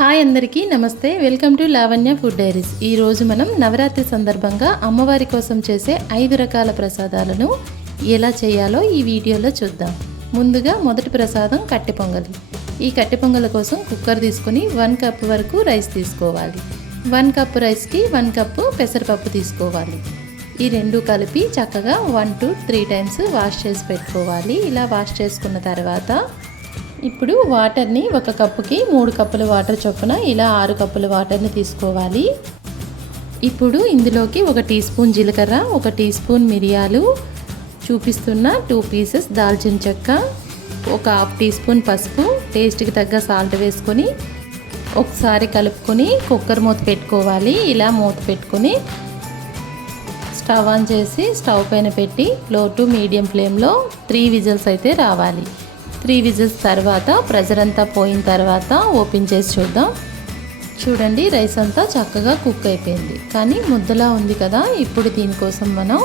Hi అందరికీ నమస్తే. Welcome to Lavanya food diaries. ఈరోజు మనం నవరాత్రి సందర్భంగా అమ్మవారి కోసం చేసే ఐదు రకాల ప్రసాదాలను ఎలా చేయాలో ఈ వీడియోలో చూద్దాం. ముందుగా మొదటి ప్రసాదం కట్టె పొంగలి. ఈ కట్టె పొంగల కోసం కుక్కర్ తీసుకొని వన్ కప్ వరకు రైస్ తీసుకోవాలి. వన్ కప్ రైస్కి వన్ కప్పు పెసరపప్పు తీసుకోవాలి. ఈ రెండు కలిపి చక్కగా one two three times wash చేసి పెట్టుకోవాలి. ఇలా వాష్ చేసుకున్న తర్వాత ఇప్పుడు వాటర్ని ఒక కప్పుకి మూడు కప్పుల వాటర్ చొప్పున ఇలా ఆరు కప్పుల వాటర్ని తీసుకోవాలి. ఇప్పుడు ఇందులోకి ఒక టీ స్పూన్ జీలకర్ర ఒక టీ స్పూన్ మిరియాలు చూపిస్తున్న టూ పీసెస్ దాల్చిన చెక్క ఒక హాఫ్ టీ స్పూన్ పసుపు టేస్ట్కి తగ్గ సాల్ట్ వేసుకొని ఒకసారి కలుపుకొని కుక్కర్ మూత పెట్టుకోవాలి. ఇలా మూత పెట్టుకొని స్టవ్ ఆన్ చేసి స్టవ్ పైన పెట్టి లో టు మీడియం ఫ్లేమ్లో త్రీ విజిల్స్ అయితే రావాలి. త్రీ విజిల్స్ తర్వాత ప్రెజర్ అంతా పోయిన తర్వాత ఓపెన్ చేసి చూద్దాం. చూడండి రైస్ అంతా చక్కగా కుక్ అయిపోయింది. కానీ ముద్దలా ఉంది కదా ఇప్పుడు దీనికోసం మనం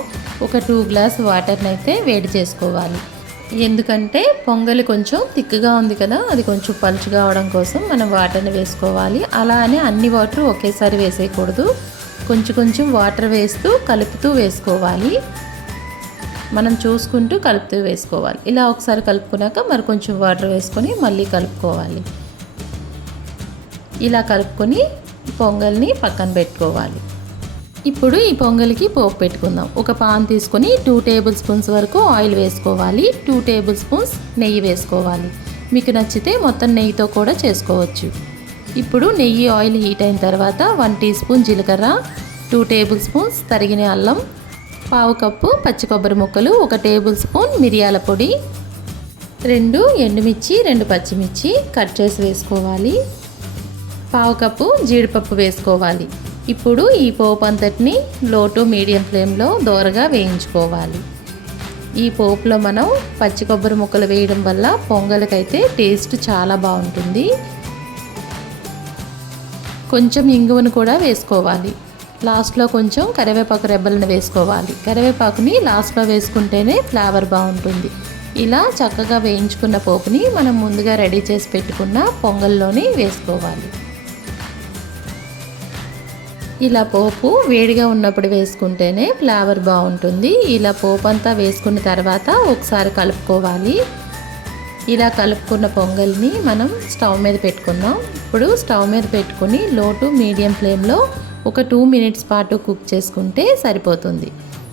ఒక టూ గ్లాస్ వాటర్ని అయితే వేడి చేసుకోవాలి. ఎందుకంటే పొంగలి కొంచెం తిక్కుగా ఉంది కదా అది కొంచెం పలుచుగా అవడం కోసం మనం వాటర్ని వేసుకోవాలి. అలా అని అన్ని వాటర్ ఒకేసారి వేసేయకూడదు. కొంచెం కొంచెం వాటర్ వేస్తూ కలుపుతూ వేసుకోవాలి. మనం చూసుకుంటూ కలుపుతూ వేసుకోవాలి. ఇలా ఒకసారి కలుపుకున్నాక మరి కొంచెం వాటర్ వేసుకొని మళ్ళీ కలుపుకోవాలి. ఇలా కలుపుకొని పొంగల్ని పక్కన పెట్టుకోవాలి. ఇప్పుడు ఈ పొంగల్కి పోపు పెట్టుకుందాం. ఒక పాన్ తీసుకొని టూ టేబుల్ స్పూన్స్ వరకు ఆయిల్ వేసుకోవాలి. టూ టేబుల్ స్పూన్స్ నెయ్యి వేసుకోవాలి. మీకు నచ్చితే మొత్తం నెయ్యితో కూడా చేసుకోవచ్చు. ఇప్పుడు నెయ్యి ఆయిల్ హీట్ అయిన తర్వాత వన్ టీ స్పూన్ జీలకర్ర టూ టేబుల్ స్పూన్స్ తరిగిన అల్లం పావు కప్పు పచ్చి కొబ్బరి ముక్కలు ఒక టేబుల్ స్పూన్ మిరియాల పొడి రెండు ఎండుమిర్చి రెండు పచ్చిమిర్చి కట్ చేసి వేసుకోవాలి. పావు కప్పు జీడిపప్పు వేసుకోవాలి. ఇప్పుడు ఈ పోపు అంతటిని లో టు మీడియం ఫ్లేమ్లో దోరగా వేయించుకోవాలి. ఈ పోపులో మనం పచ్చి కొబ్బరి ముక్కలు వేయడం వల్ల పొంగలకైతే టేస్ట్ చాలా బాగుంటుంది. కొంచెం ఇంగువను కూడా వేసుకోవాలి. లాస్ట్లో కొంచెం కరివేపాకు రెబ్బలను వేసుకోవాలి. కరివేపాకుని లాస్ట్లో వేసుకుంటేనే ఫ్లేవర్ బాగుంటుంది. ఇలా చక్కగా వేయించుకున్న పోపుని మనం ముందుగా రెడీ చేసి పెట్టుకున్న పొంగల్లోని వేసుకోవాలి. ఇలా పోపు వేడిగా ఉన్నప్పుడు వేసుకుంటేనే ఫ్లేవర్ బాగుంటుంది. ఇలా పోపు అంతా వేసుకున్న తర్వాత ఒకసారి కలుపుకోవాలి. ఇలా కలుపుకున్న పొంగల్ని మనం స్టవ్ మీద పెట్టుకుందాం ఇప్పుడు స్టవ్ మీద పెట్టుకుని లో టు మీడియం ఫ్లేమ్లో ఒక టూ మినిట్స్ పాటు కుక్ చేసుకుంటే సరిపోతుంది.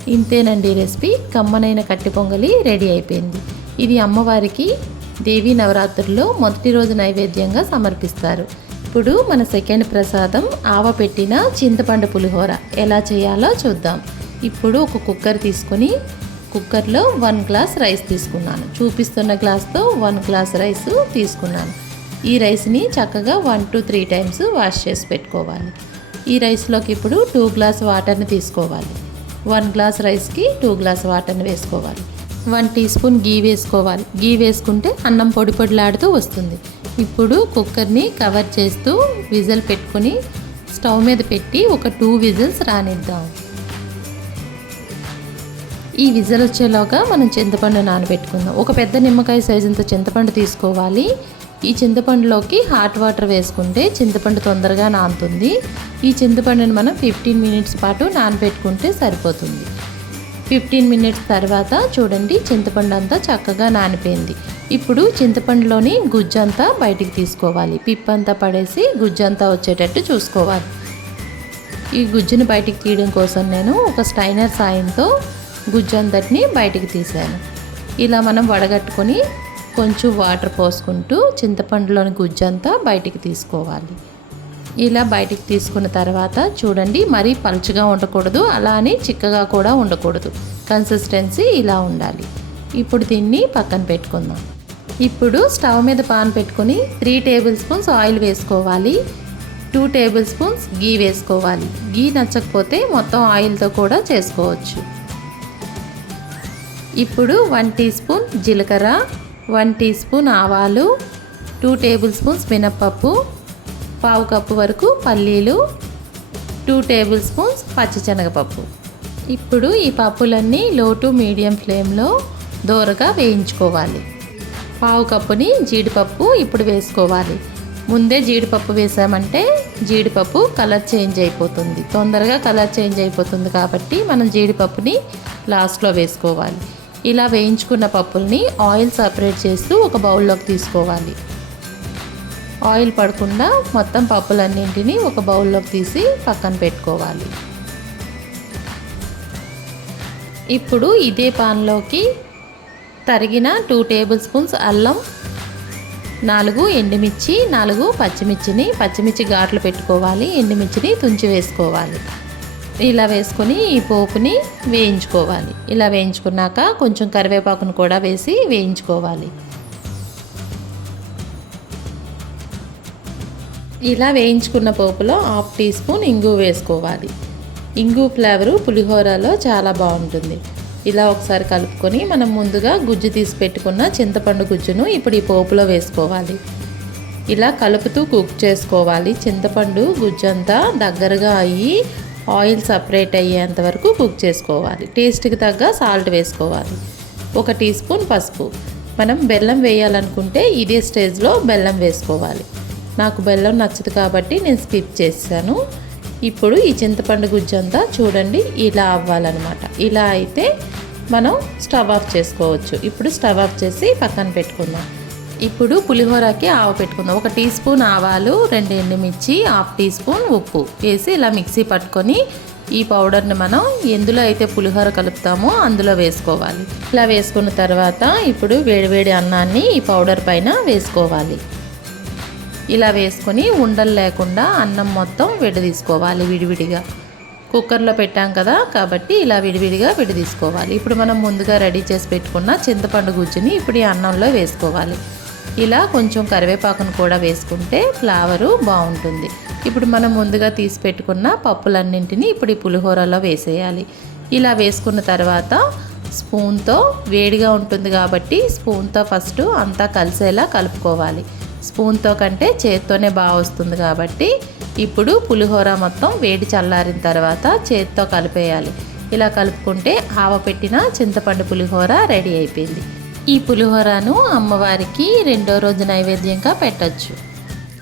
ఇంతేనండి రెసిపీ. కమ్మనైన కట్టి పొంగలి రెడీ అయిపోయింది. ఇది అమ్మవారికి దేవీ నవరాత్రుల్లో మొదటి రోజు నైవేద్యంగా సమర్పిస్తారు. ఇప్పుడు మన సెకండ్ ప్రసాదం ఆవ పెట్టిన చింతపండు పులిహోర. ఎలా చేయాలో చూద్దాం. ఇప్పుడు ఒక కుక్కర్ తీసుకొని కుక్కర్లో వన్ గ్లాస్ రైస్ తీసుకున్నాను. చూపిస్తున్న గ్లాస్తో వన్ గ్లాస్ రైస్ తీసుకున్నాను. ఈ రైస్ని చక్కగా one two three times wash చేసి పెట్టుకోవాలి. ఈ రైస్లోకి ఇప్పుడు టూ గ్లాస్ వాటర్ని తీసుకోవాలి. వన్ గ్లాస్ రైస్కి టూ గ్లాస్ వాటర్ని వేసుకోవాలి. వన్ టీ స్పూన్ గీ వేసుకోవాలి. గీ వేసుకుంటే అన్నం పొడి పొడిలాడుతూ వస్తుంది. ఇప్పుడు కుక్కర్ని కవర్ చేస్తూ విజిల్ పెట్టుకొని స్టవ్ మీద పెట్టి ఒక టూ విజిల్స్ రానిద్దాం. ఈ విజిల్ వచ్చేలోగా మనం చింతపండు నానబెట్టుకుందాం. ఒక పెద్ద నిమ్మకాయ సైజుంత చింతపండు తీసుకోవాలి. ఈ చింతపండులోకి హాట్ వాటర్ వేసుకుంటే చింతపండు తొందరగా నానుతుంది. ఈ చింతపండుని మనం ఫిఫ్టీన్ మినిట్స్ పాటు నానబెట్టుకుంటే సరిపోతుంది. ఫిఫ్టీన్ మినిట్స్ తర్వాత చూడండి చింతపండు అంతా చక్కగా నానిపోయింది. ఇప్పుడు చింతపండులోని గుజ్జంతా బయటికి తీసుకోవాలి. పిప్పంతా పడేసి గుజ్జంతా వచ్చేటట్టు చూసుకోవాలి. ఈ గుజ్జుని బయటికి తీయడం కోసం నేను ఒక స్టైనర్ సాయంతో గుజ్జంతటిని బయటికి తీశాను ఇలా మనం వడగట్టుకొని కొంచెం వాటర్ పోసుకుంటూ చింతపండులోని గుజ్జంతా బయటికి తీసుకోవాలి. ఇలా బయటికి తీసుకున్న తర్వాత చూడండి మరీ పలుచగా ఉండకూడదు అలానే చిక్కగా కూడా ఉండకూడదు. కన్సిస్టెన్సీ ఇలా ఉండాలి. ఇప్పుడు దీన్ని పక్కన పెట్టుకుందాం. ఇప్పుడు స్టవ్ మీద పాన్ పెట్టుకొని త్రీ టేబుల్ స్పూన్స్ ఆయిల్ వేసుకోవాలి. టూ టేబుల్ స్పూన్స్ గీ వేసుకోవాలి. గీ నచ్చకపోతే మొత్తం ఆయిల్తో కూడా చేసుకోవచ్చు. ఇప్పుడు వన్ టీ స్పూన్ జీలకర్ర వన్ టీ స్పూన్ ఆవాలు టూ టేబుల్ స్పూన్స్ మినప్పప్పు పావు కప్పు వరకు పల్లీలు టూ టేబుల్ స్పూన్స్ పచ్చిశనగపప్పు. ఇప్పుడు ఈ పప్పులన్నీ లో టు మీడియం ఫ్లేమ్లో దోరగా వేయించుకోవాలి. పావు కప్పుని జీడిపప్పు ఇప్పుడు వేసుకోవాలి. ముందే జీడిపప్పు వేసామంటే జీడిపప్పు కలర్ చేంజ్ అయిపోతుంది. తొందరగా కలర్ చేంజ్ అయిపోతుంది కాబట్టి మనం జీడిపప్పుని లాస్ట్లో వేసుకోవాలి. ఇలా వేయించుకున్న పప్పుల్ని ఆయిల్ సపరేట్ చేస్తూ ఒక బౌల్లోకి తీసుకోవాలి. ఆయిల్ పడకుండా మొత్తం పప్పులన్నింటినీ ఒక బౌల్లోకి తీసి పక్కన పెట్టుకోవాలి. ఇప్పుడు ఇదే పాన్లోకి తరిగిన టూ టేబుల్ స్పూన్స్ అల్లం నాలుగు ఎండుమిర్చి నాలుగు పచ్చిమిర్చిని పచ్చిమిర్చి ఘాట్లు పెట్టుకోవాలి ఎండుమిర్చిని తుంచి వేసుకోవాలి. ఇలా వేసుకొని ఈ పోపుని వేయించుకోవాలి. ఇలా వేయించుకున్నాక కొంచెం కరివేపాకును కూడా వేసి వేయించుకోవాలి. ఇలా వేయించుకున్న పోపులో హాఫ్ టీ స్పూన్ ఇంగు వేసుకోవాలి. ఇంగు ఫ్లేవరు పులిహోరలో చాలా బాగుంటుంది. ఇలా ఒకసారి కలుపుకొని మనం ముందుగా గుజ్జు తీసి పెట్టుకున్న చింతపండు గుజ్జును ఇప్పుడు ఈ పోపులో వేసుకోవాలి. ఇలా కలుపుతూ కుక్ చేసుకోవాలి. చింతపండు గుజ్జు అంతా దగ్గరగా అయ్యి ఆయిల్ సపరేట్ అయ్యేంత వరకు కుక్ చేసుకోవాలి. టేస్ట్కి తగ్గ సాల్ట్ వేసుకోవాలి. ఒక టీ స్పూన్ పసుపు. మనం బెల్లం వేయాలనుకుంటే ఇదే స్టేజ్లో బెల్లం వేసుకోవాలి. నాకు బెల్లం నచ్చదు కాబట్టి నేను స్కిప్ చేశాను. ఇప్పుడు ఈ చింతపండు గుజ్జంతా చూడండి ఇలా అవ్వాలన్నమాట. ఇలా అయితే మనం స్టవ్ ఆఫ్ చేసుకోవచ్చు. ఇప్పుడు స్టవ్ ఆఫ్ చేసి పక్కన పెట్టుకుందాం. ఇప్పుడు పులిహోరకి ఆవ పెట్టుకుందాం. ఒక టీ స్పూన్ ఆవాలు రెండు ఎండుమిర్చి హాఫ్ టీ స్పూన్ ఉప్పు వేసి ఇలా మిక్సీ పట్టుకొని ఈ పౌడర్ని మనం ఎందులో అయితే పులిహోర కలుపుతామో అందులో వేసుకోవాలి. ఇలా వేసుకున్న తర్వాత ఇప్పుడు వేడివేడి అన్నాన్ని ఈ పౌడర్ పైన వేసుకోవాలి. ఇలా వేసుకొని ఉండలు లేకుండా అన్నం మొత్తం విడదీసుకోవాలి విడివిడిగా. కుక్కర్లో పెట్టాం కదా కాబట్టి ఇలా విడివిడిగా విడదీసుకోవాలి. ఇప్పుడు మనం ముందుగా రెడీ చేసి పెట్టుకున్న చింతపండు గుజ్జుని ఇప్పుడు ఈ అన్నంలో వేసుకోవాలి. ఇలా కొంచెం కరివేపాకును కూడా వేసుకుంటే ఫ్లేవరు బాగుంటుంది. ఇప్పుడు మనం ముందుగా తీసి పెట్టుకున్న పప్పులన్నింటినీ ఇప్పుడు ఈ పులిహోరలో వేసేయాలి. ఇలా వేసుకున్న తర్వాత స్పూన్తో వేడిగా ఉంటుంది కాబట్టి స్పూన్తో ఫస్ట్ అంతా కలిసేలా కలుపుకోవాలి. స్పూన్తో కంటే చేత్తోనే బాగా వస్తుంది కాబట్టి ఇప్పుడు పులిహోర మొత్తం వేడి చల్లారిన తర్వాత చేత్తో కలిపేయాలి. ఇలా కలుపుకుంటే ఆవ పెట్టిన చింతపండు పులిహోర రెడీ అయిపోయింది. ఈ పులిహోరను అమ్మవారికి రెండో రోజు నైవేద్యంగా పెట్టచ్చు.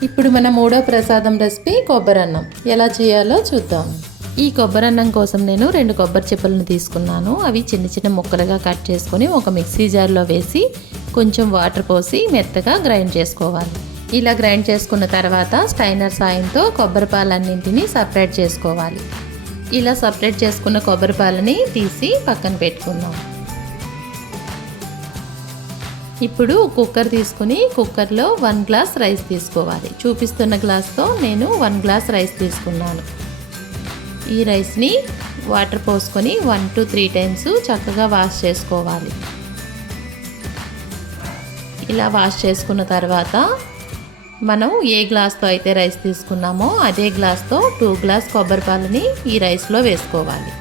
ఇప్పుడు మన మూడో ప్రసాదం రెసిపీ కొబ్బరన్నం. ఎలా చేయాలో చూద్దాం. ఈ కొబ్బరన్నం కోసం నేను రెండు కొబ్బరి చిప్పలను తీసుకున్నాను. అవి చిన్న చిన్న ముక్కలుగా కట్ చేసుకొని ఒక మిక్సీ జార్లో వేసి కొంచెం వాటర్ పోసి మెత్తగా గ్రైండ్ చేసుకోవాలి. ఇలా గ్రైండ్ చేసుకున్న తర్వాత స్టైనర్ సాయంతో కొబ్బరి పాలన్నింటినీ సపరేట్ చేసుకోవాలి. ఇలా సపరేట్ చేసుకున్న కొబ్బరి పాలని తీసి పక్కన పెట్టుకుందాం. ఇప్పుడు కుక్కర్ తీసుకుని కుక్కర్లో వన్ గ్లాస్ రైస్ తీసుకోవాలి. చూపిస్తున్న గ్లాస్తో నేను వన్ గ్లాస్ రైస్ తీసుకున్నాను. ఈ రైస్ని వాటర్ పోసుకొని వన్ టు త్రీ టైమ్స్ చక్కగా వాష్ చేసుకోవాలి. ఇలా వాష్ చేసుకున్న తర్వాత మనం ఏ గ్లాస్తో అయితే రైస్ తీసుకున్నామో అదే గ్లాస్తో టూ గ్లాస్ కొబ్బరి పాలని ఈ రైస్లో వేసుకోవాలి.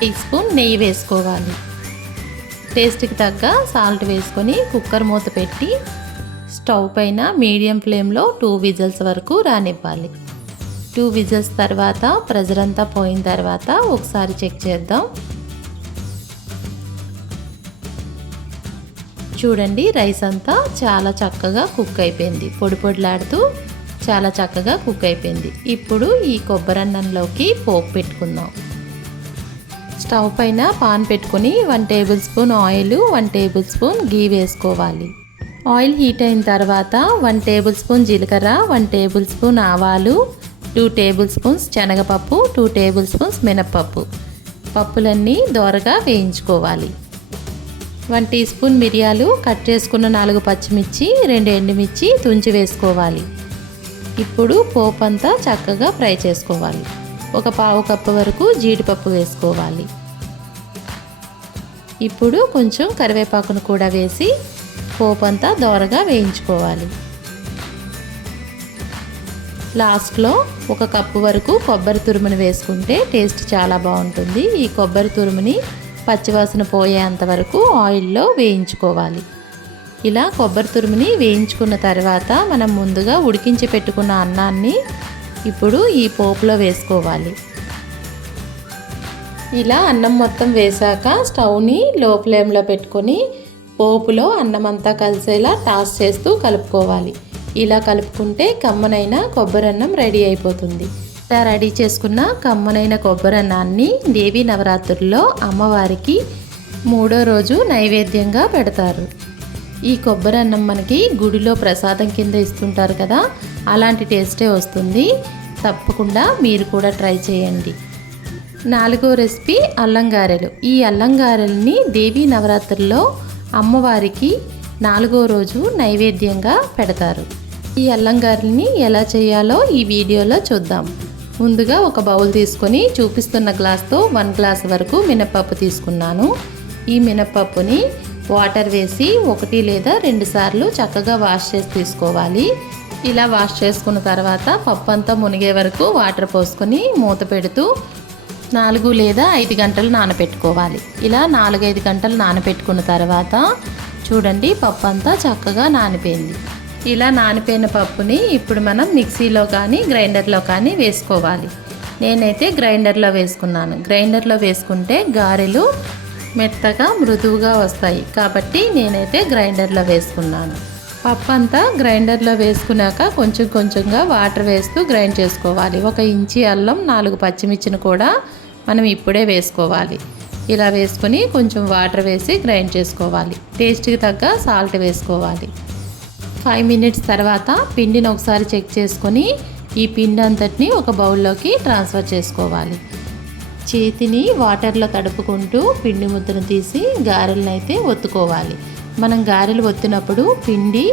టీ స్పూన్ నెయ్యి వేసుకోవాలి. టేస్ట్కి తగ్గ సాల్ట్ వేసుకొని కుక్కర్ మూత పెట్టి స్టవ్ పైన మీడియం ఫ్లేమ్లో టూ విజిల్స్ వరకు రానివ్వాలి. టూ విజిల్స్ తర్వాత ప్రెజర్ అంతా పోయిన తర్వాత ఒకసారి చెక్ చేద్దాం. చూడండి రైస్ అంతా చాలా చక్కగా కుక్ అయిపోయింది. పొడి పొడిలాడుతూ చాలా చక్కగా కుక్ అయిపోయింది. ఇప్పుడు ఈ కొబ్బరన్నంలోకి పోపు పెట్టుకుందాం. స్టవ్ పైన పాన్ పెట్టుకుని one tablespoon oil one tablespoon ghee వేసుకోవాలి. ఆయిల్ హీట్ అయిన తర్వాత వన్ టేబుల్ స్పూన్ జీలకర్ర వన్ టేబుల్ స్పూన్ ఆవాలు టూ టేబుల్ స్పూన్స్ శనగపప్పు టూ టేబుల్ స్పూన్స్ మినప్పప్పు. పప్పులన్నీ దోరగా వేయించుకోవాలి. వన్ టీ స్పూన్ మిరియాలు కట్ చేసుకున్న నాలుగు పచ్చిమిర్చి రెండు ఎండుమిర్చి తుంచి వేసుకోవాలి. ఇప్పుడు పోపు అంతా చక్కగా ఫ్రై చేసుకోవాలి. ఒక పావు కప్పు వరకు జీడిపప్పు వేసుకోవాలి. ఇప్పుడు కొంచెం కరివేపాకును కూడా వేసి పోపు అంతా దోరగా వేయించుకోవాలి. లాస్ట్లో ఒక కప్పు వరకు కొబ్బరి తురుముని వేసుకుంటే టేస్ట్ చాలా బాగుంటుంది. ఈ కొబ్బరి తురుముని పచ్చివాసన పోయేంత వరకు ఆయిల్లో వేయించుకోవాలి. ఇలా కొబ్బరి తురుముని వేయించుకున్న తర్వాత మనం ముందుగా ఉడికించి పెట్టుకున్న అన్నాన్ని ఇప్పుడు ఈ పోపులో వేసుకోవాలి. ఇలా అన్నం మొత్తం వేశాక స్టవ్ని లో ఫ్లేమ్లో పెట్టుకొని పోపులో అన్నం అంతా కలిసేలా టాస్ చేస్తూ కలుపుకోవాలి. ఇలా కలుపుకుంటే కమ్మనైన కొబ్బరన్నం రెడీ అయిపోతుంది. ఇలా రెడీ చేసుకున్న కమ్మనైన కొబ్బరన్నాన్ని దేవీ నవరాత్రుల్లో అమ్మవారికి మూడో రోజు నైవేద్యంగా పెడతారు. ఈ కొబ్బరి అన్నం మనకి గుడిలో ప్రసాదం కింద ఇస్తుంటారు కదా అలాంటి టేస్టే వస్తుంది. తప్పకుండా మీరు కూడా ట్రై చేయండి. నాలుగో రెసిపీ అల్లం గారెలు ఈ అల్లం గారెల్ని దేవీ నవరాత్రుల్లో అమ్మవారికి నాలుగో రోజు నైవేద్యంగా పెడతారు. ఈ అల్లం గారెల్ని ఎలా చేయాలో ఈ వీడియోలో చూద్దాం. ముందుగా ఒక బౌల్ తీసుకొని చూపిస్తున్న గ్లాస్తో వన్ గ్లాస్ వరకు మినపప్పు తీసుకున్నాను. ఈ మినపప్పుని వాటర్ వేసి ఒకటి లేదా రెండు సార్లు చక్కగా వాష్ చేసి తీసుకోవాలి. ఇలా వాష్ చేసుకున్న తర్వాత పప్పు అంతా మునిగే వరకు వాటర్ పోసుకొని మూత పెడుతూ నాలుగు లేదా ఐదు గంటలు నానబెట్టుకోవాలి ఇలా నాలుగైదు గంటలు నానబెట్టుకున్న తర్వాత చూడండి పప్పు అంతా చక్కగా నానిపోయింది. ఇలా నానిపోయిన పప్పుని ఇప్పుడు మనం మిక్సీలో కానీ గ్రైండర్లో కానీ వేసుకోవాలి. నేనైతే గ్రైండర్లో వేసుకున్నాను. గ్రైండర్లో వేసుకుంటే గారెలు మెత్తగా మృదువుగా వస్తాయి. కాబట్టి నేనైతే గ్రైండర్లో వేసుకున్నాను. పప్పు అంతా గ్రైండర్లో వేసుకున్నాక కొంచెం కొంచెంగా వాటర్ వేస్తూ గ్రైండ్ చేసుకోవాలి. ఒక ఇంచి అల్లం నాలుగు పచ్చిమిర్చిని కూడా మనం ఇప్పుడే వేసుకోవాలి. ఇలా వేసుకొని కొంచెం వాటర్ వేసి గ్రైండ్ చేసుకోవాలి. టేస్ట్కి తగ్గ సాల్ట్ వేసుకోవాలి. ఫైవ్ మినిట్స్ తర్వాత పిండిని ఒకసారి చెక్ చేసుకొని ఈ పిండి అంతటిని ఒక బౌల్లోకి ట్రాన్స్ఫర్ చేసుకోవాలి. చేతిని వాటర్లో తడుపుకుంటూ పిండి ముద్దను తీసి గారెలను అయితే ఒత్తుకోవాలి. మనం గారెలు ఒత్తినప్పుడు పిండి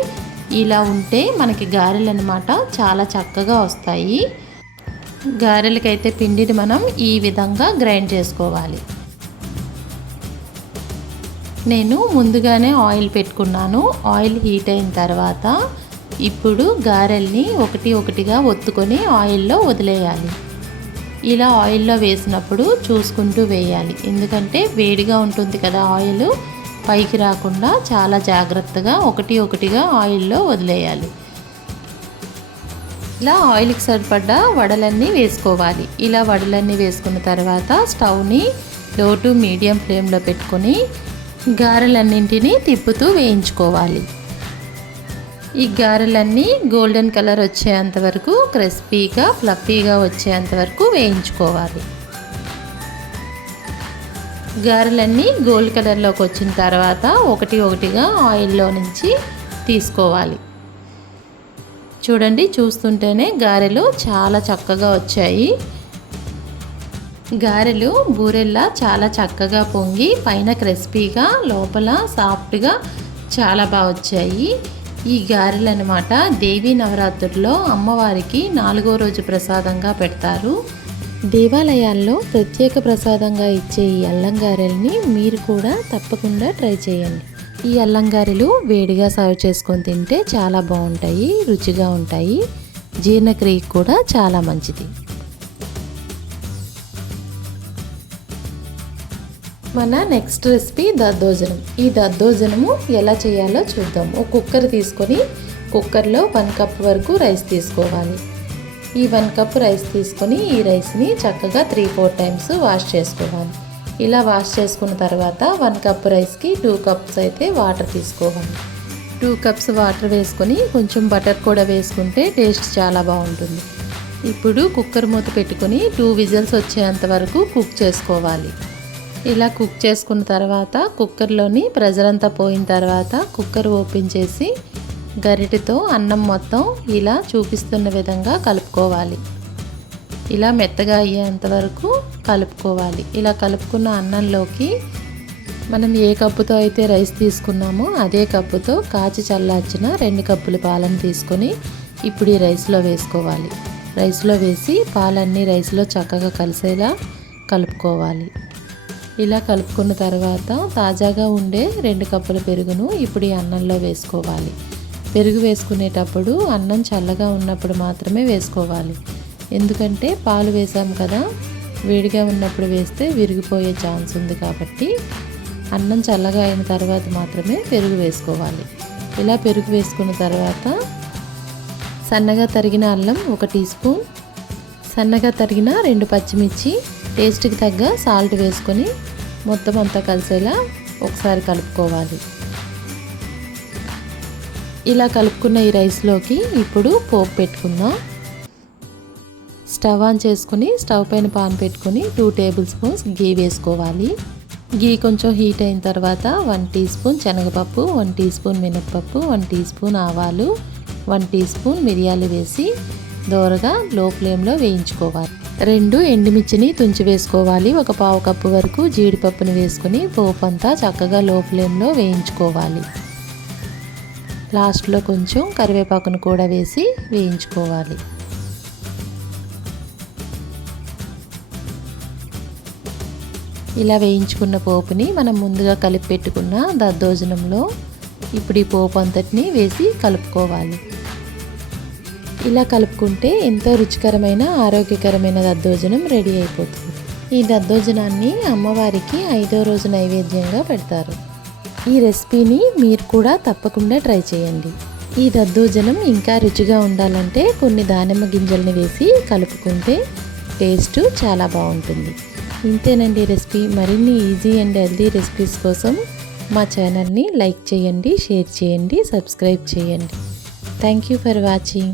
ఇలా ఉంటే మనకి గారెలు అనమాట చాలా చక్కగా వస్తాయి. గారెలకైతే పిండిని మనం ఈ విధంగా గ్రైండ్ చేసుకోవాలి. నేను ముందుగానే ఆయిల్ పెట్టుకున్నాను. ఆయిల్ హీట్ అయిన తర్వాత ఇప్పుడు గారెల్ని ఒకటి ఒకటిగా ఒత్తుకొని ఆయిల్లో వదిలేయాలి. ఇలా ఆయిల్లో వేసినప్పుడు చూసుకుంటూ వేయాలి. ఎందుకంటే వేడిగా ఉంటుంది కదా ఆయిల్. పైకి రాకుండా చాలా జాగ్రత్తగా ఒకటి ఒకటిగా ఆయిల్లో వదిలేయాలి. ఇలా ఆయిల్కి సరిపడ్డ వడలన్నీ వేసుకోవాలి. ఇలా వడలన్నీ వేసుకున్న తర్వాత స్టవ్ని లో టు మీడియం ఫ్లేమ్లో పెట్టుకొని గారెలన్నింటినీ తిప్పుతూ వేయించుకోవాలి. ఈ గారెలన్నీ గోల్డెన్ కలర్ వచ్చేంత వరకు క్రిస్పీగా ఫ్లఫీగా వచ్చేంత వరకు వేయించుకోవాలి. గారెలన్నీ గోల్డ్ కలర్లోకి వచ్చిన తర్వాత ఒకటి ఒకటిగా ఆయిల్లో నుంచి తీసుకోవాలి. చూడండి చూస్తుంటేనే గారెలు చాలా చక్కగా వచ్చాయి. గారెలు బూరెల్లా చాలా చక్కగా పొంగి పైన క్రిస్పీగా లోపల సాఫ్ట్గా చాలా బాగా వచ్చాయి. ఈ గారెలు అనమాట దేవీ నవరాత్రుల్లో అమ్మవారికి నాలుగో రోజు ప్రసాదంగా పెడతారు. దేవాలయాల్లో ప్రత్యేక ప్రసాదంగా ఇచ్చే ఈ అల్లం గారెల్ని మీరు కూడా తప్పకుండా ట్రై చేయండి. ఈ అల్లం గారెలు వేడిగా సర్వ్ చేసుకొని తింటే చాలా బాగుంటాయి రుచిగా ఉంటాయి. జీర్ణక్రియకు కూడా చాలా మంచిది. మన నెక్స్ట్ రెసిపీ దద్దోజనం. ఈ దద్దోజనము ఎలా చేయాలో చూద్దాం. ఒక కుక్కర్ తీసుకొని కుక్కర్లో వన్ కప్ వరకు రైస్ తీసుకోవాలి. ఈ వన్ కప్ రైస్ తీసుకొని ఈ రైస్ని చక్కగా త్రీ ఫోర్ టైమ్స్ వాష్ చేసుకోవాలి. ఇలా వాష్ చేసుకున్న తర్వాత వన్ కప్ రైస్కి టూ కప్స్ అయితే వాటర్ తీసుకోవాలి. టూ కప్స్ వాటర్ వేసుకొని కొంచెం బటర్ కూడా వేసుకుంటే టేస్ట్ చాలా బాగుంటుంది. ఇప్పుడు కుక్కర్ మూత పెట్టుకొని టూ విజిల్స్ వచ్చేంత వరకు కుక్ చేసుకోవాలి. ఇలా కుక్ చేసుకున్న తర్వాత కుక్కర్లోని ప్రెజర్ అంతా పోయిన తర్వాత కుక్కర్ ఓపెన్ చేసి గరిటెతో అన్నం మొత్తం ఇలా చూపిస్తున్న విధంగా కలుపుకోవాలి. ఇలా మెత్తగా అయ్యేంత వరకు కలుపుకోవాలి. ఇలా కలుపుకున్న అన్నంలోకి మనం ఏ కప్పుతో అయితే రైస్ తీసుకున్నామో అదే కప్పుతో కాచి చల్లార్చిన రెండు కప్పుల పాలను తీసుకొని ఇప్పుడు ఈ రైస్లో వేసుకోవాలి. రైస్లో వేసి పాలన్నీ రైస్లో చక్కగా కలిసేలా కలుపుకోవాలి. ఇలా కలుపుకున్న తర్వాత తాజాగా ఉండే రెండు కప్పుల పెరుగును ఇప్పుడు ఈ అన్నంలో వేసుకోవాలి. పెరుగు వేసుకునేటప్పుడు అన్నం చల్లగా ఉన్నప్పుడు మాత్రమే వేసుకోవాలి. ఎందుకంటే పాలు వేసాం కదా వేడిగా ఉన్నప్పుడు వేస్తే విరిగిపోయే ఛాన్స్ ఉంది కాబట్టి అన్నం చల్లగా అయిన తర్వాత మాత్రమే పెరుగు వేసుకోవాలి. ఇలా పెరుగు వేసుకున్న తర్వాత సన్నగా తరిగిన అల్లం ఒక టీ స్పూన్ సన్నగా తరిగిన రెండు పచ్చిమిర్చి టేస్ట్కి తగ్గ సాల్ట్ వేసుకొని మొత్తం అంతా కలిసేలా ఒకసారి కలుపుకోవాలి. ఇలా కలుపుకున్న ఈ రైస్లోకి ఇప్పుడు పోపు పెట్టుకుందాం. స్టవ్ ఆన్ చేసుకుని స్టవ్ పైన పాన్ పెట్టుకుని టూ టేబుల్ స్పూన్స్ గీ వేసుకోవాలి. గీ కొంచెం హీట్ అయిన తర్వాత వన్ టీ స్పూన్ శనగపప్పు వన్ టీ స్పూన్ మినప్పప్పు వన్ టీ స్పూన్ ఆవాలు వన్ టీ స్పూన్ మిరియాలు వేసి దోరగా లో ఫ్లేమ్లో వేయించుకోవాలి. రెండు ఎండుమిర్చిని తుంచి వేసుకోవాలి. ఒక పావు కప్పు వరకు జీడిపప్పుని వేసుకుని పోపు అంతా చక్కగా లో ఫ్లేమ్లో వేయించుకోవాలి. లాస్ట్లో కొంచెం కరివేపాకును కూడా వేసి వేయించుకోవాలి. ఇలా వేయించుకున్న పోపుని మనం ముందుగా కలిపి పెట్టుకున్న దద్దోజనంలో ఇప్పుడు ఈ పోపు అంతటిని వేసి కలుపుకోవాలి. ఇలా కలుపుకుంటే ఎంతో రుచికరమైన ఆరోగ్యకరమైన దద్దోజనం రెడీ అయిపోతుంది. ఈ దద్దోజనాన్ని అమ్మవారికి ఐదో రోజు నైవేద్యంగా పెడతారు. ఈ రెసిపీని మీరు కూడా తప్పకుండా ట్రై చేయండి. ఈ దద్దోజనం ఇంకా రుచిగా ఉండాలంటే కొన్ని దానిమ్మ గింజల్ని వేసి కలుపుకుంటే టేస్ట్ చాలా బాగుంటుంది. ఇంతేనండి రెసిపీ. మరిన్ని ఈజీ అండ్ హెల్దీ రెసిపీస్ కోసం మా ఛానల్ని లైక్ చేయండి షేర్ చేయండి సబ్స్క్రైబ్ చేయండి. Thank you for watching.